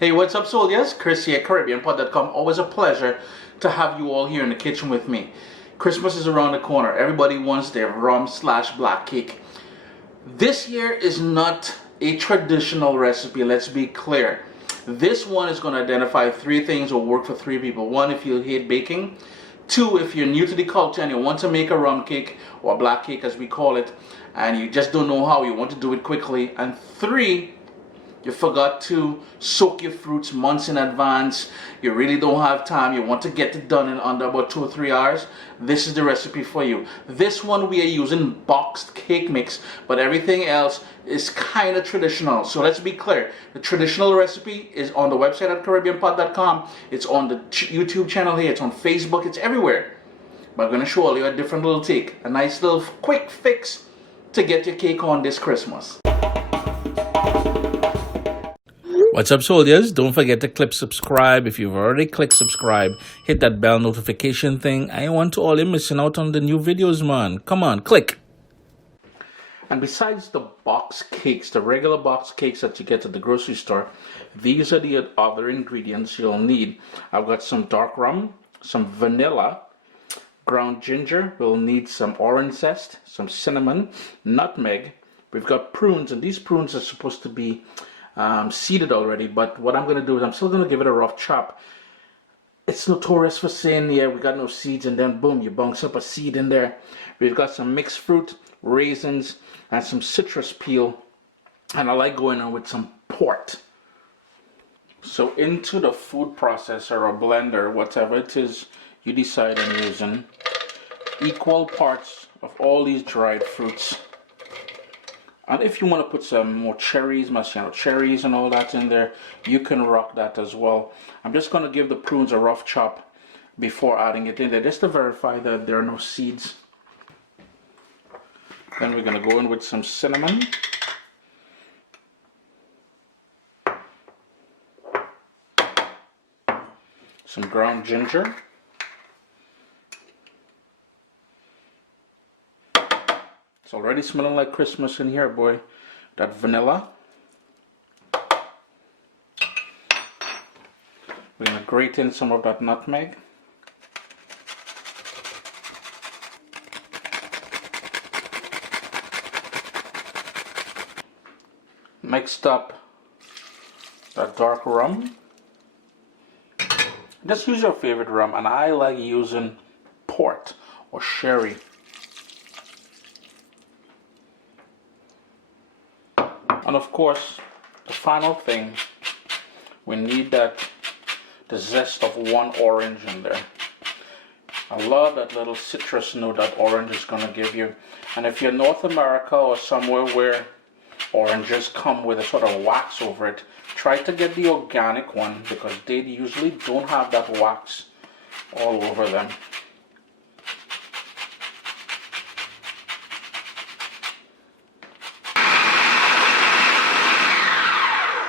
Hey, what's up, soldiers? Chris here, CaribbeanPod.com. Always a pleasure to have you all here in the kitchen with me. Christmas is around the corner. Everybody wants their rum/black cake. This year is not a traditional recipe, let's be clear. This one is going to identify three things that will work for three people. One, if you hate baking. Two, if you're new to the culture and you want to make a rum cake, or black cake as we call it, and you just don't know how, you want to do it quickly. And three, you forgot to soak your fruits months in advance. You really don't have time. You want to get it done in under about 2 or 3 hours. This is the recipe for you. This one we are using boxed cake mix, but everything else is kind of traditional. So let's be clear. The traditional recipe is on the website at CaribbeanPod.com. It's on the YouTube channel here. It's on Facebook. It's everywhere. But I'm going to show you a different little take. A nice little quick fix to get your cake on this Christmas. What's up, soldiers? Don't forget to click subscribe. If you've already clicked subscribe, hit that bell notification thing. I want to all you missing out on the new videos, man. Come on, click. And besides the box cakes, the regular box cakes that you get at the grocery store, these are the other ingredients you'll need. I've got some dark rum, some vanilla, ground ginger. We'll need some orange zest, some cinnamon, nutmeg. We've got prunes, and these prunes are supposed to be seeded already, but what I'm going to do is I'm still going to give it a rough chop. It's notorious for saying, yeah, we got no seeds, and then boom, you bounce up a seed in there. We've got some mixed fruit, raisins, and some citrus peel, and I like going on with some port. So into the food processor or blender, whatever it is you decide on using, equal parts of all these dried fruits. And if you want to put some more cherries, Marciano cherries and all that in there, you can rock that as well. I'm just going to give the prunes a rough chop before adding it in there, just to verify that there are no seeds. Then we're going to go in with some cinnamon. Some ground ginger. It's already smelling like Christmas in here, boy. That vanilla. We're going to grate in some of that nutmeg. Next up, that dark rum. Just use your favorite rum, and I like using port or sherry. And of course, the final thing, we need the zest of one orange in there. I love that little citrus note that orange is going to give you. And if you're North America or somewhere where oranges come with a sort of wax over it, try to get the organic one, because they usually don't have that wax all over them.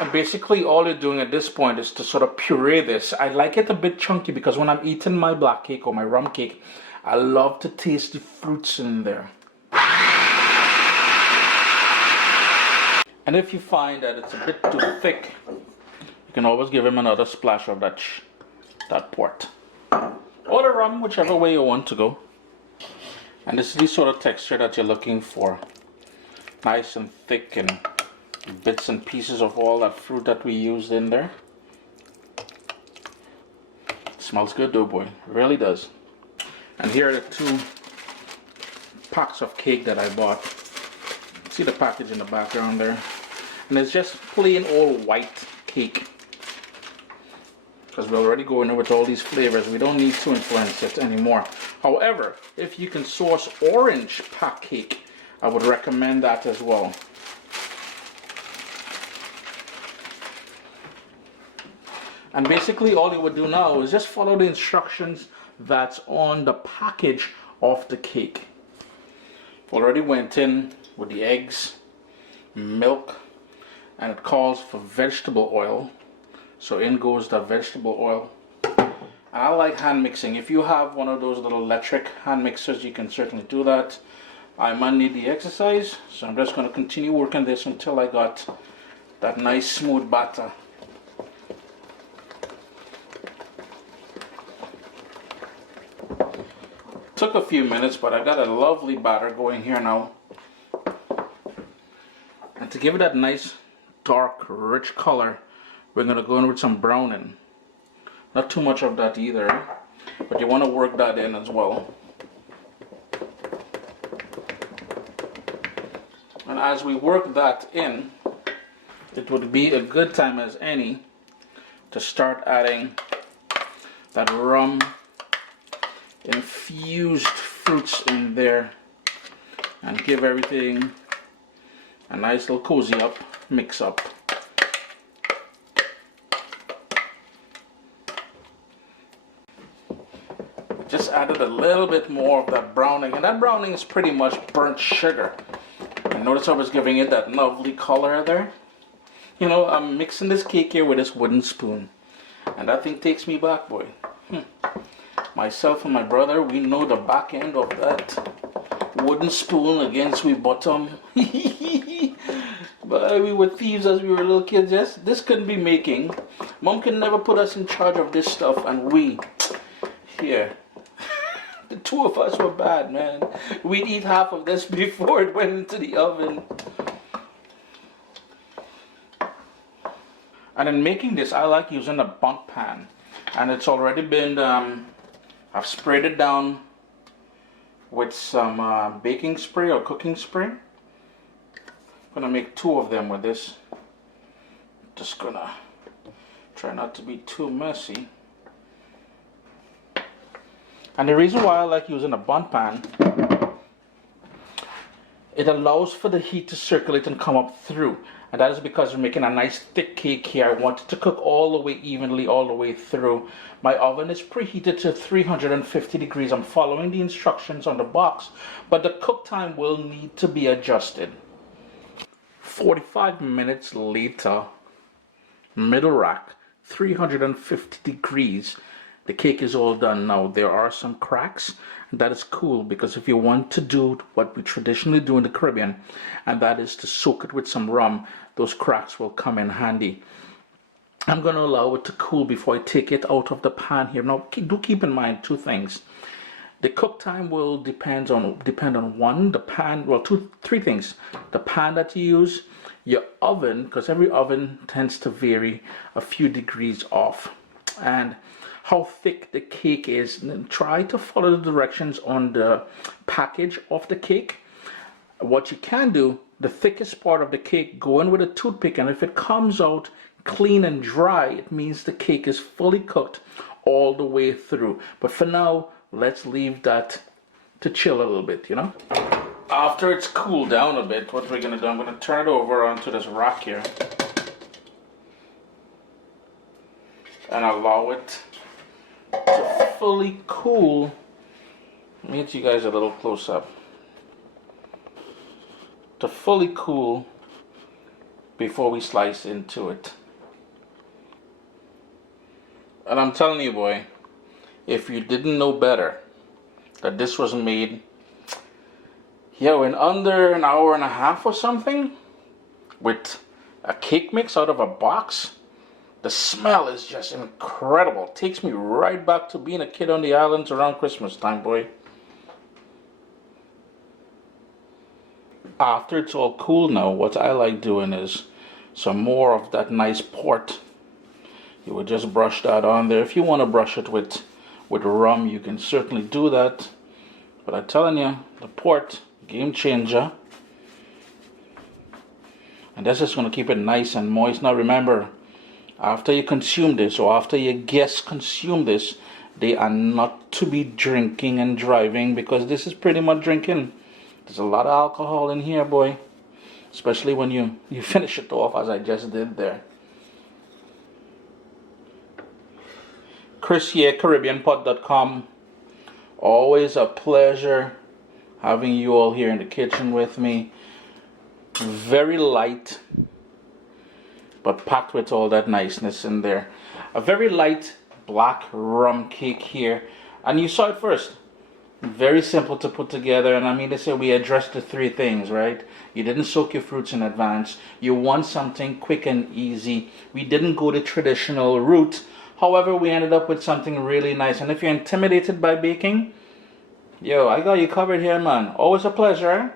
And basically all you're doing at this point is to sort of puree this. I like it a bit chunky because when I'm eating my black cake or my rum cake, I love to taste the fruits in there. And if you find that it's a bit too thick, you can always give him another splash of that port. Or the rum, whichever way you want to go. And this is the sort of texture that you're looking for. Nice and thick and bits and pieces of all that fruit that we used in there. It smells good though, boy. It really does. And here are the 2 packs of cake that I bought. See the package in the background there? And it's just plain old white cake. Because we're already going in with all these flavors. We don't need to influence it anymore. However, if you can source orange pack cake, I would recommend that as well. And basically all you would do now is just follow the instructions that's on the package of the cake. Already went in with the eggs, milk, and it calls for vegetable oil. So in goes the vegetable oil. And I like hand mixing. If you have one of those little electric hand mixers, you can certainly do that. I might need the exercise, so I'm just going to continue working this until I got that nice smooth batter. Took a few minutes, but I got a lovely batter going here now. And to give it that nice, dark, rich color, we're going to go in with some browning. Not too much of that either, but you want to work that in as well. And as we work that in, it would be a good time as any to start adding that rum infused fruits in there and give everything a nice little cozy up, mix up. Just added a little bit more of that browning, and that browning is pretty much burnt sugar. And notice I was giving it that lovely color there. You know, I'm mixing this cake here with this wooden spoon, and that thing takes me back, boy. Myself and my brother, we know the back end of that wooden spoon against we bottom. But we were thieves as we were little kids. Yes, this couldn't be making. Mom can never put us in charge of this stuff, and we here. The two of us were bad, man. We'd eat half of this before it went into the oven. And in making this, I like using a bundt pan. And it's already been, I've sprayed it down with some baking spray or cooking spray. I'm gonna make 2 of them with this. Just gonna try not to be too messy. And the reason why I like using a bundt pan, it allows for the heat to circulate and come up through. And that is because we're making a nice thick cake here. I want it to cook all the way evenly, all the way through. My oven is preheated to 350 degrees. I'm following the instructions on the box, but the cook time will need to be adjusted. 45 minutes later, middle rack, 350 degrees. The cake is all done now. There are some cracks, and that is cool because if you want to do what we traditionally do in the Caribbean, and that is to soak it with some rum, those cracks will come in handy. I'm going to allow it to cool before I take it out of the pan here. Now, do keep in mind 2 things. The cook time will depend on 1, the pan, well, 3 things. The pan that you use, your oven, because every oven tends to vary a few degrees off, and how thick the cake is. Try to follow the directions on the package of the cake. What you can do, the thickest part of the cake, go in with a toothpick, and if it comes out clean and dry, it means the cake is fully cooked all the way through. But for now, let's leave that to chill a little bit, you know. After it's cooled down a bit, what we're gonna do, I'm gonna turn it over onto this rack here and allow it to fully cool. Let me get you guys a little close up. To fully cool before we slice into it. And I'm telling you, boy, if you didn't know better, that this was made, in under an hour and a half or something, with a cake mix out of a box. The smell is just incredible. It takes me right back to being a kid on the islands around Christmas time, boy. After it's all cool now, what I like doing is some more of that nice port. You would just brush that on there. If you want to brush it with rum, you can certainly do that. But I'm telling you, the port, game changer. And that's just going to keep it nice and moist. Now remember, after you consume this, or after your guests consume this, they are not to be drinking and driving, because this is pretty much drinking. There's a lot of alcohol in here, boy. Especially when you finish it off as I just did there. Chris here, CaribbeanPot.com. Always a pleasure having you all here in the kitchen with me. Very light, but packed with all that niceness in there. A very light black rum cake here, and you saw it first. Very simple to put together, and I mean, they say we addressed the 3 things, right? You didn't soak your fruits in advance. You want something quick and easy. We didn't go the traditional route. However, we ended up with something really nice. And if you're intimidated by baking, Yo, I got you covered here, man. Always a pleasure.